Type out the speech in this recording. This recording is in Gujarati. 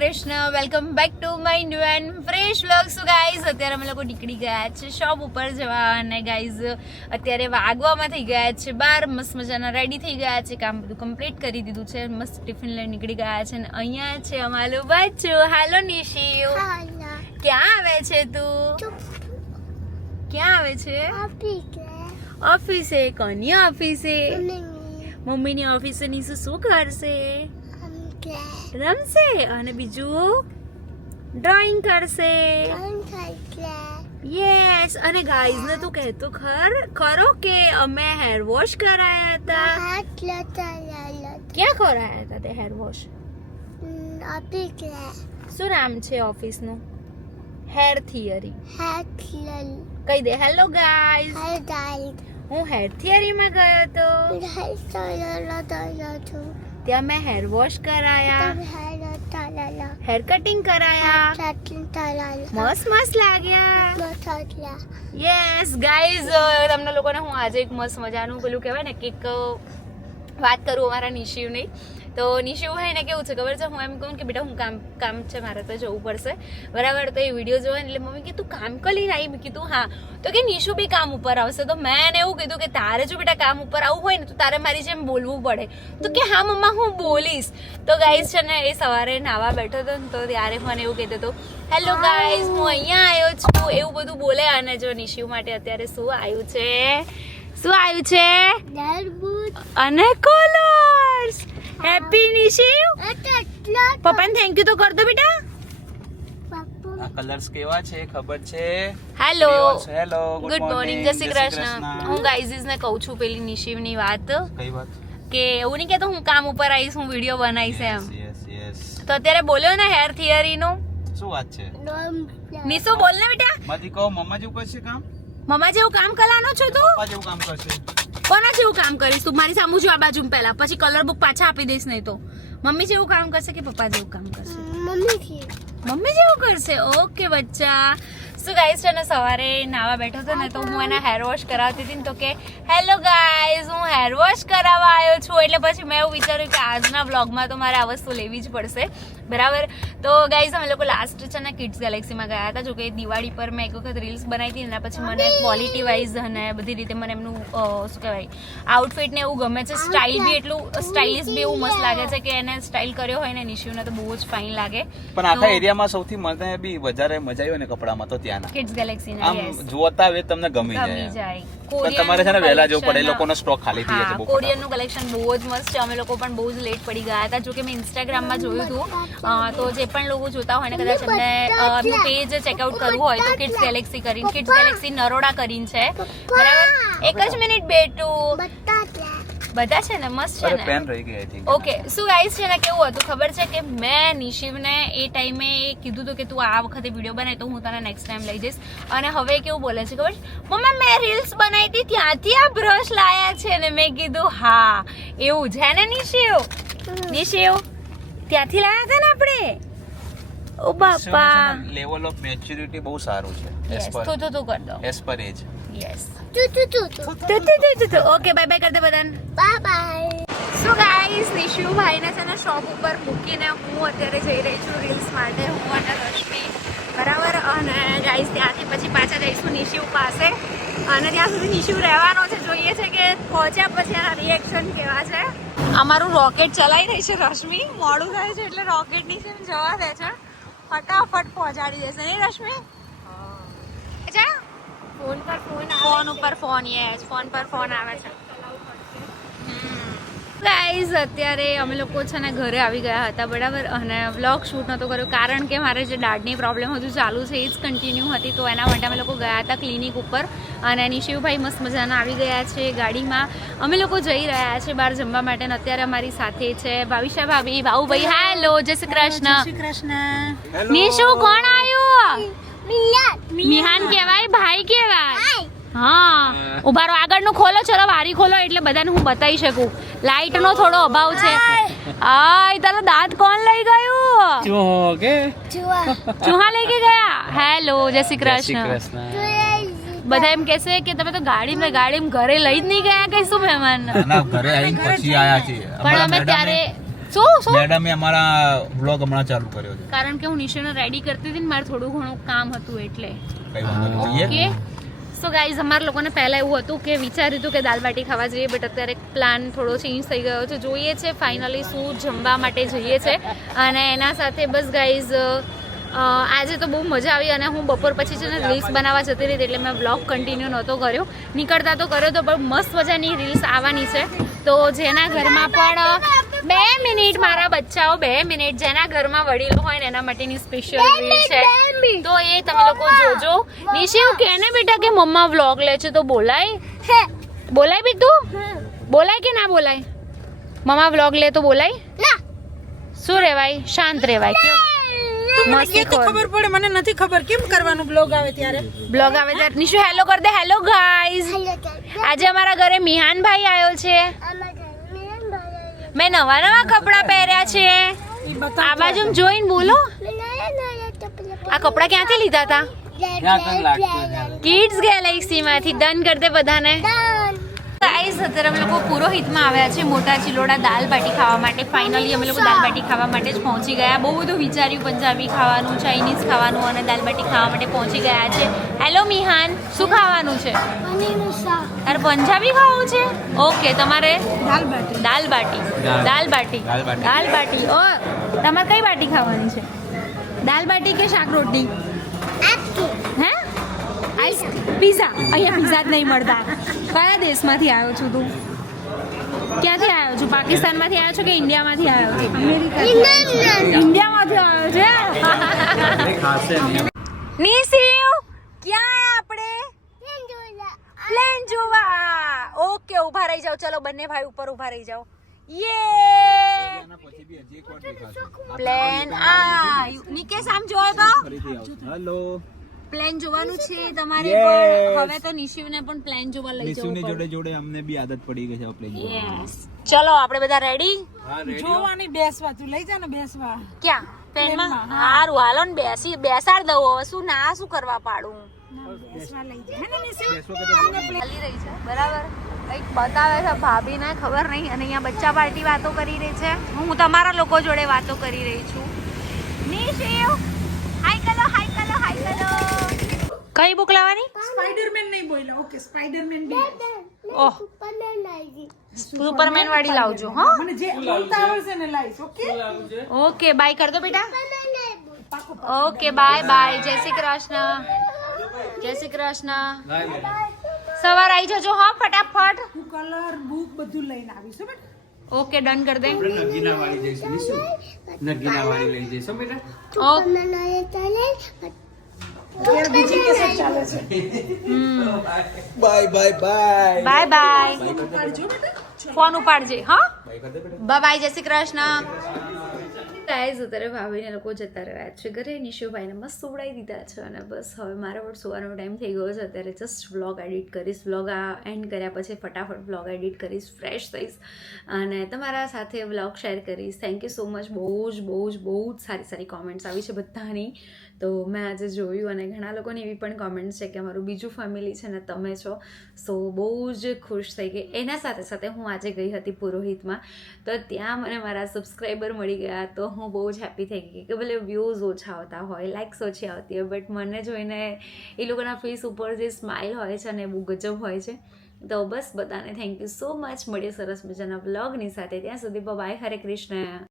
Krishna, welcome back to my new and fresh vlog. So guys અત્યારે અમે લોકો નીકળી ગયા છે શોપ ઉપર જવા, અને ગાઈઝ અત્યારે વાગવામાં થઈ ગયા છે 12. મસ્ત મજાના રેડી થઈ ગયા છે, કામ બધું કમ્પ્લીટ કરી દીધું છે, મસ્ત ટિફિન લઈને નીકળી ગયા છે. અને અહીંયા છે અમારું બચ્ચું. હાલો નિશિવ, ક્યાં આવે છે તું? ક્યાં આવે છે? ઓફિસે. કોની ઓફિસે? મમ્મીની ઓફિસે. નિશુ શું કરશે? રમશે. અને બીજું ડ્રોઈંગ કરશે. યસ. અને ગાઈઝ ને તું કહેતો ખરો કે અમે હેર વોશ કરાયા હતા. ક્યાં કરાયા હતા તે હેર વોશ? શું નામ છે ઓફિસ નું? Hair theory. કહી દે હેલો ગાઈઝ, હું હેર થિયરી માં ગયો તો. ત્યાં મેં હેર વોશ કરાયા, હેર કટિંગ કરાયા, મસ્ત મસ્ત લાગ્યા. યસ ગાઈઝ, તમને લોકોને હું આજે એક મસ્ત મજાનું પેલું કહેવાય ને કે વાત કરું અમારા નિશિવની. તો નિશિવ હોય ને કેવું છે ખબર છે, હું એમ કહું કે બેટા હું કામ છે મારે તો જવું પડશે બરાબર. તો એ વિડીયો જોવે એટલે મમ્મી કે તું કામ કરી લઈને આવી. મેં કીધું હા. તો કે નિશુ બી કામ ઉપર આવશે. તો મેં એને એવું કીધું કે તારે જો બેટા કામ ઉપર આવવું હોય ને તો તારે મારી જેમ બોલવું પડે. તો કે હા મમ્મા હું બોલીશ. તો ગાઈઝ છે ને એ સવારે નાવા બેઠો હતો ને તો ત્યારે મને એવું કહેતો હતો હેલો ગાઈઝ હું અહીંયા આવ્યો છું, એવું બધું બોલે. અને જો નિશિવ માટે અત્યારે શું આવ્યું છે? શું આવ્યું છે? અને કલર્સ. હેપી નિશિવ. પપ્પાને થેન્ક યુ તો કર દો બેટા. આ કલર્સ કેવા છે ખબર છે? હેલો, હેલો, ગુડ મોર્નિંગ, જય શ્રી કૃષ્ણ. હું ગાઈઝ ને કહું છું પેલી નિશિવની વાત કઈ વાત? કે એવું નહીં કે તો હું કામ ઉપર આવીશ, હું વિડીયો બનાવીશ એમ. યસ. તો અત્યારે બોલ્યો ને હેર થિયરી નું. શું વાત છે? નિશુ બોલ ને બેટા. માથી કહો મમ્મા જેવું કરશે કામ. મમ્મા જેવું કામ કરવાનો છો તું? પપ્પા જેવું કામ કરશે. કોના જેવું કામ કરીશ તું? મારી સામુ જો આ બાજુ પહેલા, પછી કલર બુક પાછા આપી દઈશ. નહીં તો મમ્મી જેવું કામ કરશે કે પપ્પા જેવું કામ કરશે? મમ્મી જેવું કરશે. ઓકે બચ્ચા. શું ગાઈઝ છે ને સવારે નાવા બેઠો હતો ને તો હું એના હેર વોશ કરાવતી હતી ને તો કે હેલો ગાઈઝ હું હેર વોશ કરાવવા આવ્યો છું. એટલે પછી મેં એવું વિચાર્યું કે આજના વ્લોગમાં તો મારે આ વસ્તુ લેવી જ પડશે બરાબર. તો ગાઈઝ અમે લોકો લાસ્ટ છે ને કિડ્સ ગેલેક્સીમાં ગયા હતા. જો કે દિવાળી પર મેં એક વખત રીલ્સ બનાવી હતી એના પછી મને ક્વોલિટી વાઇઝ અને બધી રીતે મને એમનું શું કહેવાય આઉટફિટ ને એવું ગમે છે. સ્ટાઇલ બી એટલું સ્ટાઇલિશ બી એવું મસ્ત લાગે છે કે એને સ્ટાઇલ કર્યો હોય ને નિશિવને તો બહુ જ ફાઇન લાગે. પણ આખા એરિયામાં સૌથી મને બી વધારે મજા આવી ને કપડામાં તો ત્યાંના કિડ્સ ગેલેક્સી ના. આમ જોતા આવે તમને ગમી જાય. પણ તમારે છે ને વહેલા જવું પડે, એ લોકોનો સ્ટોક ખાલી થઈ જાય છે. કોરિયન નું કલેક્શન બહુ જ મસ્ત છે. અમે લોકો પણ બહુ જ લેટ પડી ગયા હતા. જો કે મેં ઇન્સ્ટાગ્રામમાં જોયું હતું. તો જે પણ લોકો જોતા હોય ને કદાચ એમને એમનું પેજ ચેકઆઉટ કરવું હોય તો કિડ્સ ગેલેક્સી કરીને, કિડ્સ ગેલેક્સી નરોડા કરીને છે બરાબર. એક જ મિનિટ બેટું. બધા છે ને મસ્ત છે ને. પેન રહી ગઈ આઈ થિંક. ઓકે. શું ગાઈસ છે ને કેવું હતું ખબર છે કે મેં નિશિવને એ ટાઈમે કીધું હતું કે તું આ વખતે વિડીયો બનાય તો હું તને નેક્સ્ટ ટાઈમ લઈ જઈશ. અને હવે કેવું બોલે છે ખબર છે, મમ્મા મેં રીલ્સ બનાવી હતી ત્યાંથી આ બ્રશ લાયા છે. ને મેં કીધું હા એવું છે ને નિશિવ. નિશિવ ત્યાંથી લાયા હતા ને આપણે. ઓ બાપા, લેવલ ઓફ મેચ્યોરિટી બહુ સારું છે. યસ તું કર દો. એસ પર એજ. યસ ઓકે બાય બાય કર દે બધાને. સો ગાઈસ નિશિવ ભાઈને છે ને શોપ ઉપર મૂકીને હું અત્યારે જઈ રહી છું રીલ્સ માટે, હું અને રશ્મિ બરાબર. અને ગાઈસ ત્યાંથી પછી પાછા જઈશું નિશિવ પાસે. અને ત્યાં સુધી નિશિવ રહેવાનો છે. જોઈએ છે કે પહોંચ્યા પછી એના રિએક્શન કેવા છે. અમારું રોકેટ ચલાવી રહી છે રશ્મિ. મોડું થાય છે એટલે રોકેટ નીચે જવા દે છે, ફટાફટ પહોંચાડી દેશે નહીં રશ્મિ? ફોન ઉપર ફોન. યસ ફોન પર ફોન આવે છે. ગાઈઝ અત્યારે અમે લોકો છે ને ઘરે આવી ગયા હતા બરાબર. અને વ્લોગ શૂટ નહોતો કર્યો કારણ કે મારે જે દાઢની પ્રોબ્લેમ હતું ચાલુ છે એ જ કન્ટિન્યુ હતી. તો એના માટે અમે લોકો ગયા હતા ક્લિનિક ઉપર. અને નિશિવભાઈ મસ્ત મજાના આવી ગયા છે ગાડીમાં. અમે લોકો જઈ રહ્યા છે બહાર જમવા માટે. અને અત્યારે અમારી સાથે છે ભાવિશા ભાભી, ભાઉભાઈ. હેલો, જય શ્રી કૃષ્ણ. નિશુ કોણ આવ્યું? મિહાન કેવાય, ભાઈ કેવાય. હા ઉભા રહો, આગળનું ખોલો. ચલો વારી ખોલો એટલે બધાને હું બતાવી શકું. લાઈટ નો થોડો અભાવ છે. આય તારો દાંત કોણ લઈ ગયું? ચૂહા લઈ ગયા. હેલો, જય શ્રી કૃષ્ણ. બધા એમ કહેશે કે તમે તો ગાડીમાં ઘરે લઈ જ નહીં ગયા કે શું મહેમાન? ઘરે આવીને પછી આયા છીએ. પણ અમે ત્યારે શું મેડમે અમારા વ્લોગ હમણાં ચાલુ કર્યો છે. કારણ કે હું નિશુને રેડી કરતી હતી ને મારે થોડું ઘણું કામ હતું એટલે. કઈ વાંધો નહીં. ઓકે સો ગાઈઝ અમારા લોકોને પહેલાં એવું હતું કે વિચાર્યું હતું કે દાલ બાટી ખાવા જઈએ બટ અત્યારે પ્લાન થોડો ચેન્જ થઈ ગયો છે. જોઈએ છે ફાઇનલી શું જમવા માટે જઈએ છે અને એના સાથે બસ ગાઈઝ આજે તો બહુ મજા આવી અને હું બપોર પછી છે ને રીલ્સ બનાવવા જતી રહી એટલે મેં બ્લોગ કન્ટિન્યુ નહોતો કર્યો. નીકળતા તો કર્યો તો પણ મસ્ત મજાની રીલ્સ આવવાની છે. તો જેના ઘરમાં પણ 2 મિનિટ મારા બચ્ચાઓ 2 મિનિટ જેના ઘરમાં વડીલો હોય ને એના માટેની સ્પેશિયલ રીલ છે તો એ તમે લોકો જોજો. નિશિવ કે ને બેટા કે મમ્મા વ્લોગ લે છે તો બોલાય બોલાય બી તું બોલાય કે ના બોલાય? મમ્મા વ્લોગ લે તો બોલાય? શું રહેવાય? શાંત રહેવાય. કયો ખબર પડે મને નથી ખબર કેમ કરવાનું બ્લોગ આવે ત્યારે નિશુ હેલો કર દે. હેલો ગાઈઝ, આજે અમારા ઘરે મિહાનભાઈ આવ્યો છે. મેં નવા કપડા પહેર્યા છે. આ બાજુ જોઈને બોલો. આ કપડા ક્યાંથી લીધા હતા? કિડ્સ ગેલેક્સી માંથી. ડન કર દે બધાને. ગાઈઝ અત્યારે અમે લોકો પુરોહિતમાં આવ્યા છે મોટા ચિલોડા દાલ બાટી ખાવા માટે. ફાઇનલી અમે લોકો દાલ બાટી ખાવા માટે જ પહોંચી ગયા. બહુ બધું વિચાર્યું, પંજાબી ખાવાનું, ચાઇનીઝ ખાવાનું અને દાલ બાટી ખાવા માટે પહોંચી ગયા છે. હેલો મિહાન, શું ખાવાનું છે? તારે પંજાબી ખાવું છે? ઓકે, તમારે દાલ બાટી. ઓ તમારે કઈ બાટી ખાવાની છે? દાલ બાટી કે શાક રોટી? હે પીઝા? અહીંયા પીઝા જ નહીં મળતા. કયા દેશમાંથી આવ્યો છું તું? ક્યાંથી આવ્યો છું? પાકિસ્તાનમાંથી આવ્યો છો કે ઇન્ડિયામાંથી આવ્યો છો? ઇન્ડિયામાંથી આવ્યો છે. નિશિવ ક્યાં આપણે? પ્લેન જોવા. ઓકે, ઊભા રહી જાઓ. ચલો બંને ભાઈ ઉપર ઊભા રહી જાઓ. યે પ્લેન આ નિકેશ આમ જોયો તો. હેલો, પ્લેન જોવાનું છે તમારે પણ. હવે તો નિશિવને પણ પ્લેન જોવા લઈ જવું નિશુની જોડે જોડે અમને બી આદત પડી ગઈ છે પ્લેન જોવાની. યસ, ચલો આપણે બધા રેડી? જોવાની બેસવા તું લઈ જા ને બેસવા ક્યાં? પ્લેનમાં? હારું હાલો ને બેસાડ દઉં. હવે શું ના શું કરવા પાડું? બેસવા લઈ જા હે ને નિશુ? ચાલી રહી છે બરાબર. કંઈક બતાવે છે ભાભીને ખબર નહીં અને અહીંયા બચ્ચા પાર્ટી વાતો કરી રહી છે. હું તમારા લોકો જોડે વાતો કરી રહી છું. નિશિવ હાય કરો. કઈ બુક લાવવાની? સ્પાઈડરમેન નહીં બોલ્યા. ઓકે, સ્પાઈડરમેન બી ઓહ સુપરમેન વાળી લાવજો. હા મને જે બોલતા આવડશે ને લાઈશ. ઓકે ઓકે, બાય કર દો બેટા. Okay bye bye. જય શ્રી કૃષ્ણ. જય શ્રી કૃષ્ણ. સવાર આવી જજો હા ફટાફટ. હું કલર બુક બધું લઈને આવીશ બેટા. ઓકે ડન કર દે. નગીના વાળી જઈશું નિશુ. નગીના વાળી લઈ જઈશું બેટા. અત્યારે બીજી કેસેટ ચાલે છે. Bye bye bye bye bye. પાડજો બેટા. ફોન ઉપાડજે. હા બાય બાય. જય શ્રી કૃષ્ણ. ગાઈઝ અત્યારે ભાભીને લોકો જતા રહ્યા છે ઘરે. નિશુભાઈને મસ્ત ઉડાવી દીધા છે અને બસ હવે મારા પણ સુવાનો ટાઈમ થઈ ગયો છે. અત્યારે જસ્ટ વ્લોગ એડિટ કરીશ. વ્લોગ આ એન્ડ કર્યા પછી ફટાફટ વ્લોગ એડિટ કરીશ, ફ્રેશ થઈશ અને તમારા સાથે વ્લોગ શેર કરીશ. Thank you so much. બહુ જ સારી કોમેન્ટ્સ આવી છે બધાની. તો મેં આજે જોયું અને ઘણા લોકોની એવી પણ કોમેન્ટ છે કે અમારું બીજું ફેમિલી છે ને તમે છો. સો બહુ જ ખુશ થઈ ગઈ. એના સાથે સાથે હું આજે ગઈ હતી પુરોહિતમાં તો ત્યાં મને મારા સબસ્ક્રાઈબર મળી ગયા. તો હું બહુ જ હેપી થઈ ગઈ કે ભલે વ્યૂઝ ઓછા આવતા હોય, લાઇક્સ ઓછી આવતી હોય બટ મને જોઈને એ લોકોના ફેસ ઉપર જે સ્માઇલ હોય છે ને બહુ ગજબ હોય છે. તો બસ બધાને થેન્ક યુ સો મચ. મળીએ સરસ મજાના બ્લોગની સાથે. ત્યાં સુધી બાય. હરે કૃષ્ણ.